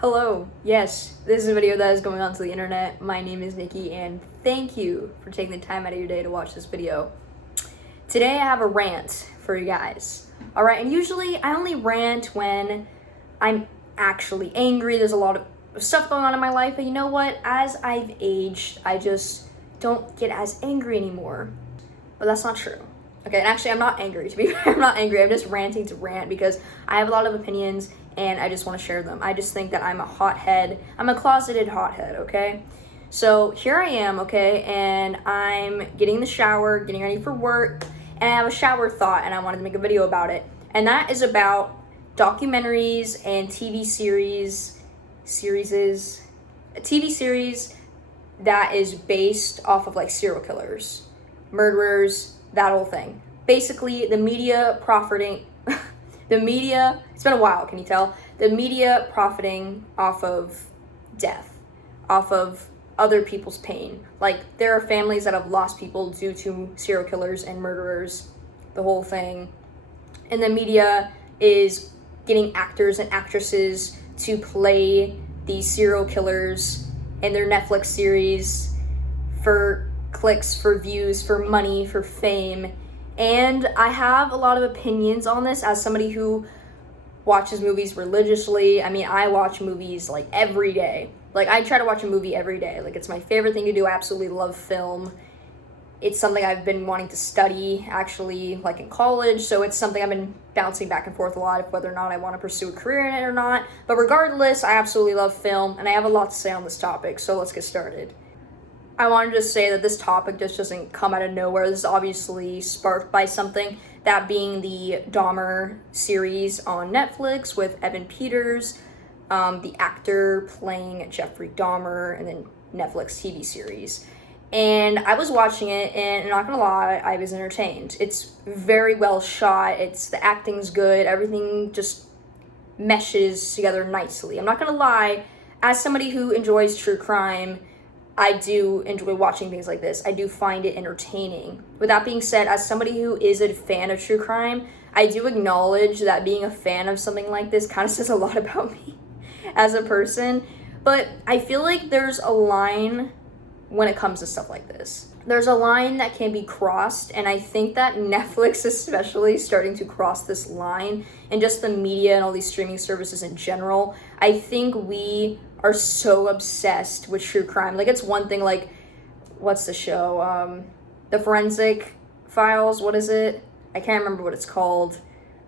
Hello, yes, this is a video that is going onto the internet. My name is Nikki and thank you for taking the time out of your day to watch this video. Today I have a rant for you guys. Alright, and usually I only rant when I'm actually angry. There's a lot of stuff going on in my life, but you know what? As I've aged, I just don't get as angry anymore. But that's not true. Okay, and actually I'm not angry, to be fair. I'm not angry. I'm just ranting to rant because I have a lot of opinions and I just want to share them. I just think that I'm a hothead. I'm a closeted hothead, okay? So here I am, okay, and I'm getting in the shower, getting ready for work, and I have a shower thought and I wanted to make a video about it. And that is about documentaries and TV series that is based off of like serial killers, murderers, that whole thing. Basically, the media profiting, it's been a while, can you tell? The media profiting off of death, off of other people's pain. Like, there are families that have lost people due to serial killers and murderers, the whole thing. And the media is getting actors and actresses to play these serial killers in their Netflix series for clicks, for views, for money, for fame. And I have a lot of opinions on this as somebody who watches movies religiously. I mean, I watch movies like every day. Like, I try to watch a movie every day. Like, it's my favorite thing to do. I absolutely love film. It's something I've been wanting to study, actually, like in college. So it's something I've been bouncing back and forth a lot of whether or not I want to pursue a career in it or not. But regardless, I absolutely love film, and I have a lot to say on this topic. So let's get started. I wanted to say that this topic just doesn't come out of nowhere. This is obviously sparked by something, that being the Dahmer series on Netflix with Evan Peters, the actor playing Jeffrey Dahmer, and then Netflix TV series. And I was watching it, and not gonna lie, I was entertained. It's very well shot, the acting's good, everything just meshes together nicely. I'm not gonna lie, as somebody who enjoys true crime, I do enjoy watching things like this. I do find it entertaining. With that being said, as somebody who is a fan of true crime, I do acknowledge that being a fan of something like this kind of says a lot about me as a person. But I feel like there's a line when it comes to stuff like this. There's a line that can be crossed, and I think that Netflix especially is starting to cross this line, and just the media and all these streaming services in general. I think we are so obsessed with true crime. Like, it's one thing, like, what's the show? The Forensic Files, what is it? I can't remember what it's called.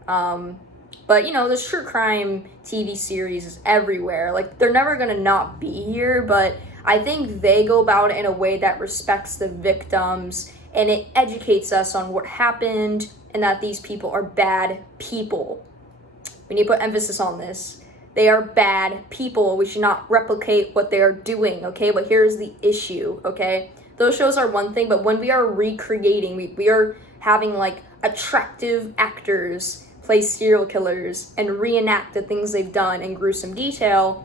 But, you know, there's true crime TV series everywhere. Like, they're never gonna not be here, but I think they go about it in a way that respects the victims, and it educates us on what happened and that these people are bad people. We need to put emphasis on this. They are bad people. We should not replicate what they are doing, okay? But here's the issue, okay? Those shows are one thing, but when we are recreating, we are having, like, attractive actors play serial killers and reenact the things they've done in gruesome detail,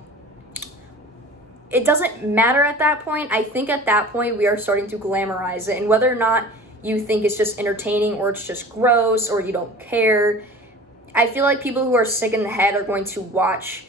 it doesn't matter at that point. I think at that point we are starting to glamorize it, and whether or not you think it's just entertaining or it's just gross or you don't care, I feel like people who are sick in the head are going to watch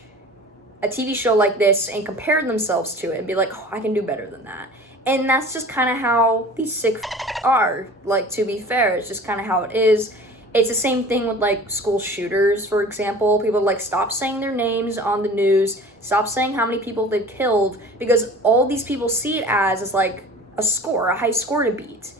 a TV show like this and compare themselves to it and be like, oh, I can do better than that. And that's just kind of how these sick are. Like, to be fair, it's just kind of how it is. It's the same thing with, like, school shooters, for example. People, like, stop saying their names on the news, stop saying how many people they've killed, because all these people see it as is, like, a score, a high score to beat.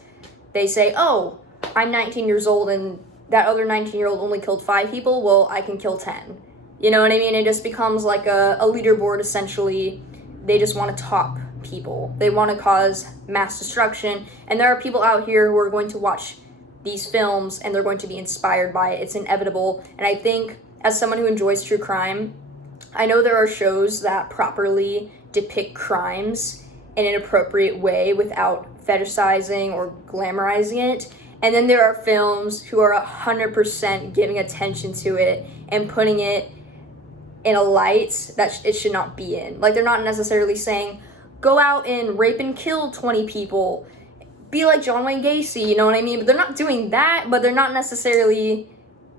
They say, oh, I'm 19 years old and that other 19-year-old only killed 5 people, well, I can kill 10. You know what I mean? It just becomes like a leaderboard, essentially. They just want to top people. They want to cause mass destruction, and there are people out here who are going to watch these films and they're going to be inspired by it. It's inevitable. And I think, as someone who enjoys true crime, I know there are shows that properly depict crimes in an appropriate way without fetishizing or glamorizing it. And then there are films who are 100% giving attention to it and putting it in a light that it should not be in. Like, they're not necessarily saying, go out and rape and kill 20 people, be like John Wayne Gacy, you know what I mean? But they're not doing that, but they're not necessarily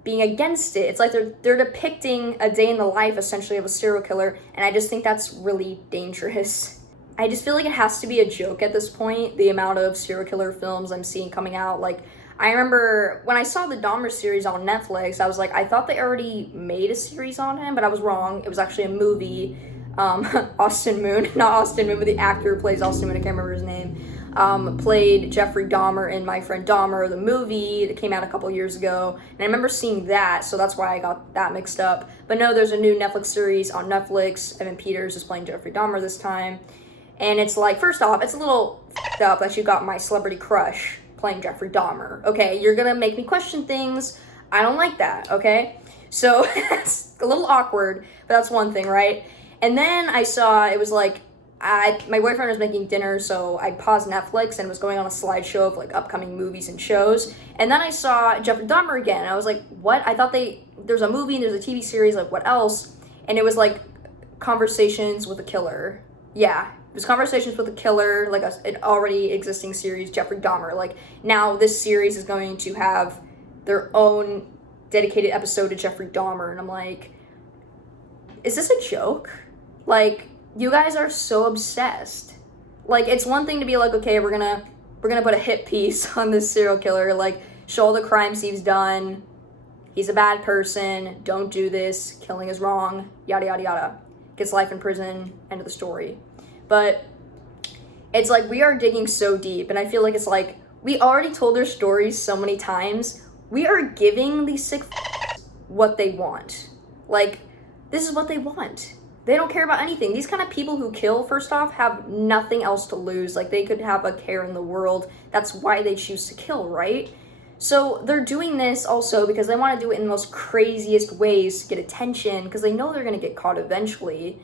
being against it. It's like they're depicting a day in the life essentially of a serial killer, and I just think that's really dangerous. I just feel like it has to be a joke at this point, the amount of serial killer films I'm seeing coming out. Like, I remember when I saw the Dahmer series on Netflix, I was like, I thought they already made a series on him, but I was wrong. It was actually a movie. Austin Moon, not Austin Moon, but the actor who plays Austin Moon, I can't remember his name, played Jeffrey Dahmer in My Friend Dahmer, the movie that came out a couple years ago. And I remember seeing that, so that's why I got that mixed up. But no, there's a new Netflix series on Netflix. Evan Peters is playing Jeffrey Dahmer this time. And it's like, first off, it's a little f***ed up that you got my celebrity crush playing Jeffrey Dahmer. Okay, you're gonna make me question things. I don't like that, okay? So it's a little awkward, but that's one thing, right? And then I saw, it was like, my boyfriend was making dinner, so I paused Netflix and was going on a slideshow of like upcoming movies and shows. And then I saw Jeffrey Dahmer again. And I was like, what? I thought there's a movie and there's a TV series, like what else? And it was like Conversations with a Killer. Yeah, it was Conversations with a Killer, like an already existing series, Jeffrey Dahmer. Like now this series is going to have their own dedicated episode to Jeffrey Dahmer. And I'm like, is this a joke? Like, you guys are so obsessed. Like, it's one thing to be like, okay, we're gonna put a hit piece on this serial killer, like, show all the crimes he's done, he's a bad person, don't do this, killing is wrong, yada yada yada. Gets life in prison, end of the story. But it's like, we are digging so deep, and I feel like it's like, we already told their stories so many times, we are giving these sick what they want. Like, this is what they want. They don't care about anything. These kind of people who kill, first off, have nothing else to lose. Like, they could have a care in the world. That's why they choose to kill, right? So they're doing this also because they want to do it in the most craziest ways to get attention, because they know they're going to get caught eventually.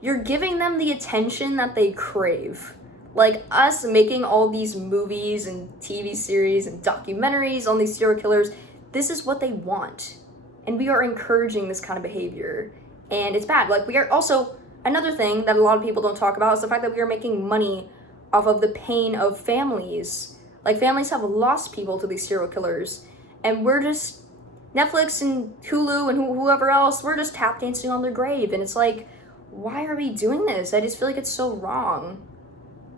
You're giving them the attention that they crave. Like, us making all these movies and TV series and documentaries on these serial killers, this is what they want. And we are encouraging this kind of behavior. And it's bad. Like, we are also, another thing that a lot of people don't talk about is the fact that we are making money off of the pain of families. Like, families have lost people to these serial killers, and we're just, Netflix and Hulu and whoever else, we're just tap dancing on their grave. And it's like, why are we doing this? I just feel like it's so wrong.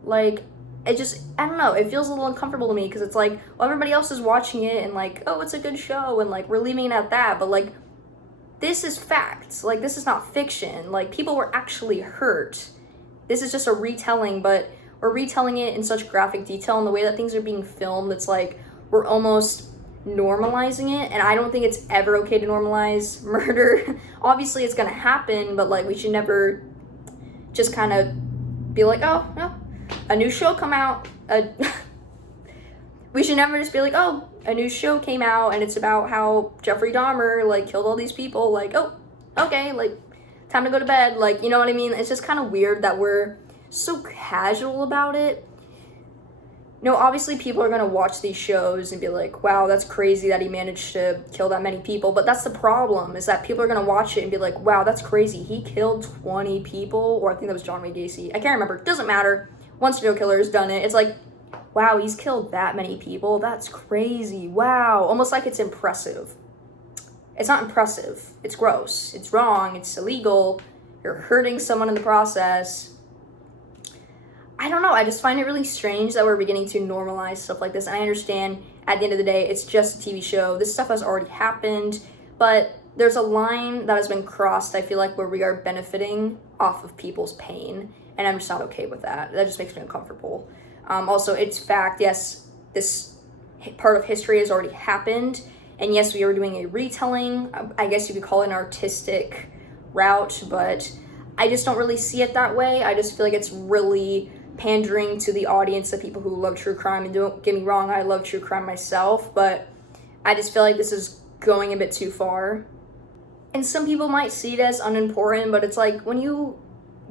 Like, it just, I don't know, it feels a little uncomfortable to me, because it's like, well, everybody else is watching it and like, oh, it's a good show, and like, we're leaving it at that, but like, this is facts. Like, this is not fiction. Like, people were actually hurt. This is just a retelling, but we're retelling it in such graphic detail, and the way that things are being filmed, it's like we're almost normalizing it, and I don't think it's ever okay to normalize murder. Obviously, it's gonna happen, but like, we should never just kind of be like, oh, no, a new show come out. We should never just be like, oh, a new show came out and it's about how Jeffrey Dahmer like killed all these people. Like, oh, okay, like, time to go to bed. Like, you know what I mean? It's just kind of weird that we're so casual about it. You know, obviously people are gonna watch these shows and be like, wow, that's crazy that he managed to kill that many people. But that's the problem, is that people are gonna watch it and be like, wow, that's crazy. He killed 20 people, or I think that was John Wayne Gacy. I can't remember. Doesn't matter. One serial killer has done it. It's like, wow, he's killed that many people. That's crazy. Wow. Almost like it's impressive. It's not impressive. It's gross. It's wrong. It's illegal. You're hurting someone in the process. I don't know. I just find it really strange that we're beginning to normalize stuff like this. And I understand at the end of the day, it's just a TV show. This stuff has already happened. But there's a line that has been crossed, I feel like, where we are benefiting off of people's pain. And I'm just not okay with that. That just makes me uncomfortable. Also, it's fact, yes, this part of history has already happened, and yes, we are doing a retelling. I guess you could call it an artistic route, but I just don't really see it that way. I just feel like it's really pandering to the audience of people who love true crime, and don't get me wrong, I love true crime myself, but I just feel like this is going a bit too far. And some people might see it as unimportant, but it's like, when you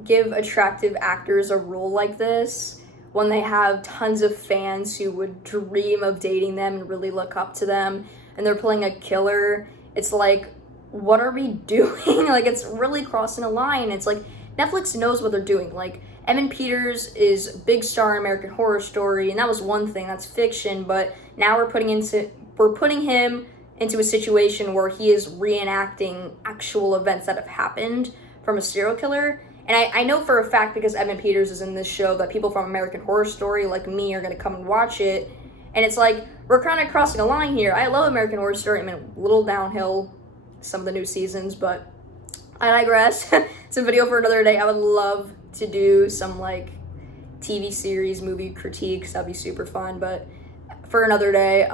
give attractive actors a role like this, when they have tons of fans who would dream of dating them and really look up to them, and they're playing a killer, it's like, what are we doing? Like, it's really crossing a line. It's like, Netflix knows what they're doing. Like, Evan Peters is a big star in American Horror Story, and that was one thing, that's fiction, but now we're putting him into a situation where he is reenacting actual events that have happened from a serial killer. And I know for a fact, because Evan Peters is in this show, that people from American Horror Story like me are going to come and watch it. And it's like, we're kind of crossing a line here. I love American Horror Story. I mean, a little downhill some of the new seasons, but I digress. It's a video for another day. I would love to do some like TV series, movie critiques. That'd be super fun, but for another day.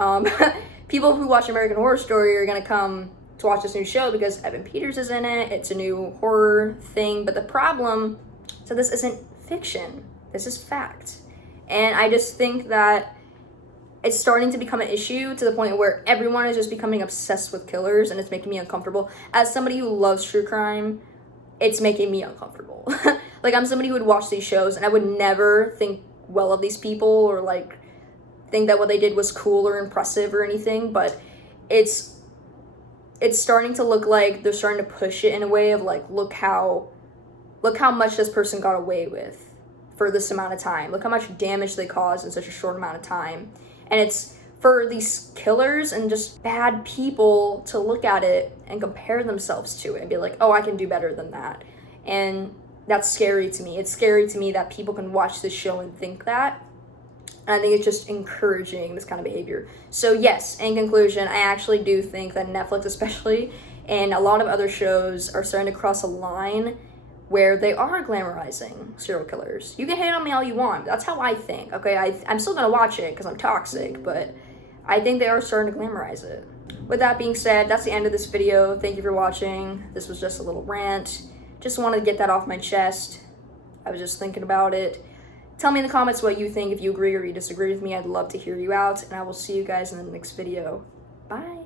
People who watch American Horror Story are gonna come to watch this new show because Evan Peters is in it. It's a new horror thing, but the problem, so this isn't fiction. This is fact. And I just think that it's starting to become an issue to the point where everyone is just becoming obsessed with killers, and it's making me uncomfortable. As somebody who loves true crime, it's making me uncomfortable. Like, I'm somebody who would watch these shows, and I would never think well of these people or, like, think that what they did was cool or impressive or anything, but it's starting to look like they're starting to push it in a way of, like, look how much this person got away with for this amount of time. Look how much damage they caused in such a short amount of time. And it's for these killers and just bad people to look at it and compare themselves to it and be like, oh, I can do better than that. And that's scary to me. It's scary to me that people can watch this show and think that. And I think it's just encouraging this kind of behavior. So yes, in conclusion, I actually do think that Netflix especially and a lot of other shows are starting to cross a line where they are glamorizing serial killers. You can hate on me all you want. That's how I think, okay? I'm still gonna watch it because I'm toxic, but I think they are starting to glamorize it. With that being said, that's the end of this video. Thank you for watching. This was just a little rant. Just wanted to get that off my chest. I was just thinking about it. Tell me in the comments what you think. If you agree or you disagree with me, I'd love to hear you out, and I will see you guys in the next video. Bye.